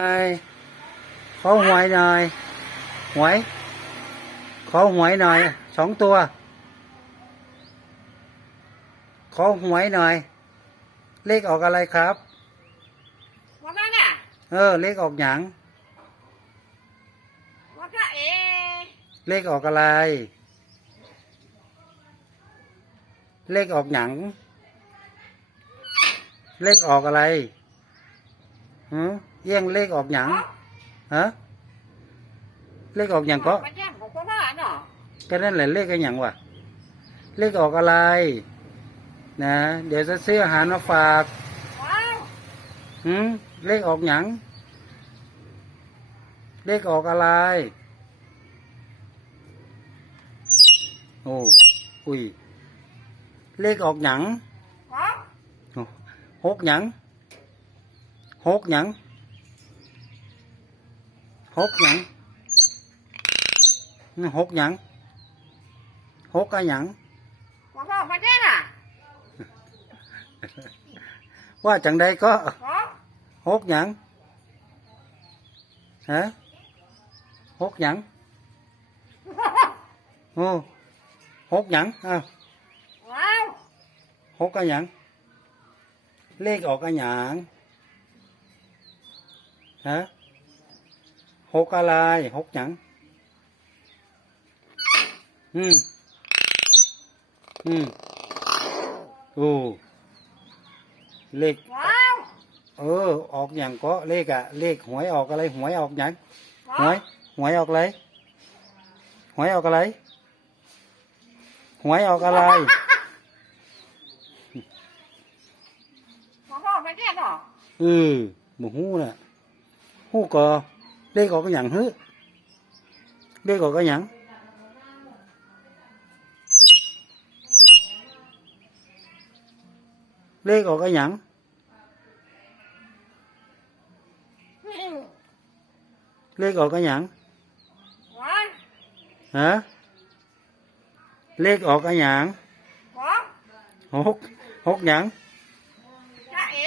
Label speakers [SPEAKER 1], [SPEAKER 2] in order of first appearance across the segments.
[SPEAKER 1] ไอ้ขอหวยหน่อย หวย ขอหวยหน่อยสองตัว ขอหวยหน่อย เลขออกอะไรครับ
[SPEAKER 2] ว่าไงน่ะ
[SPEAKER 1] เออ เลขออกหยัง
[SPEAKER 2] ว่าก็เอ
[SPEAKER 1] เลขออกอะไร เลขออกหยังเลขออกอะไร หือเอี้ยงเลขออกหยังฮะเลขออกหยังก็
[SPEAKER 2] ไปแจ้งของพ่อบ้านเนาะ
[SPEAKER 1] ก็นั่นแหละเลขกันหยังวะเลขออกอะไร นะ เดี๋ยวจะซื้ออาหารมาฝาก
[SPEAKER 2] ว้าว
[SPEAKER 1] หืมเลขออกหยังเลขออกอะไร โอ้อุ้ยเลขออกหยัง
[SPEAKER 2] ว้าว
[SPEAKER 1] หกหยัง hốt nhẫn. Hốt nhẫn.
[SPEAKER 2] Hốt nhẫn. Hốt cái nhẫn. Qua trận đây có. Hốt.
[SPEAKER 1] Nhẫn. Hả? Hốt nhẫn. Ừ. hốt nhẫn
[SPEAKER 2] à. hốt cái
[SPEAKER 1] nhẫn. Lấy gọt cái nhẫn. ฮะหกหยังโอ้หกหยังอ้าว
[SPEAKER 2] ว้าว
[SPEAKER 1] หกอะหยังเลขออกอะหยังฮะหกอะไรหกหยังอืมอืมโอ้เลข
[SPEAKER 2] ว้าว
[SPEAKER 1] เออ ออกอย่างก็เลขอะเลขหวยออกอะไร หวยออกอย่างห
[SPEAKER 2] ว้า
[SPEAKER 1] วย
[SPEAKER 2] ว
[SPEAKER 1] หวยออกอะไรหวยออกอะไรหวยออกอะไร
[SPEAKER 2] ว่าก็มาแจ้งเนาะ
[SPEAKER 1] เออหมูหู้น่ะ หู้ก็เลขออกก็อย่างฮึเลขออกก็อย่างเลขออกก็อย่างเลขออกก็อย่าง
[SPEAKER 2] ว้าว
[SPEAKER 1] ฮะเลขออกก็อย่าง
[SPEAKER 2] ว้าว
[SPEAKER 1] หกหกอย่าง
[SPEAKER 2] จ้าเอ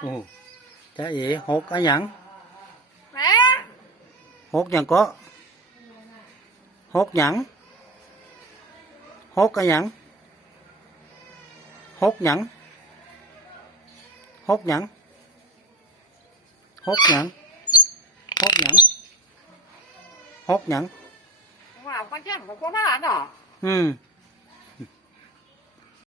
[SPEAKER 1] โอ้จ้าเอ๋หกก็อย่าง
[SPEAKER 2] แม่ hút nhẫn có, hốt nhẫn hốt cái nhẫn hốt nhẫn hốt nhẫn hốt nhẫn hốt nhẫn
[SPEAKER 1] hốt nhẫn
[SPEAKER 2] ừ.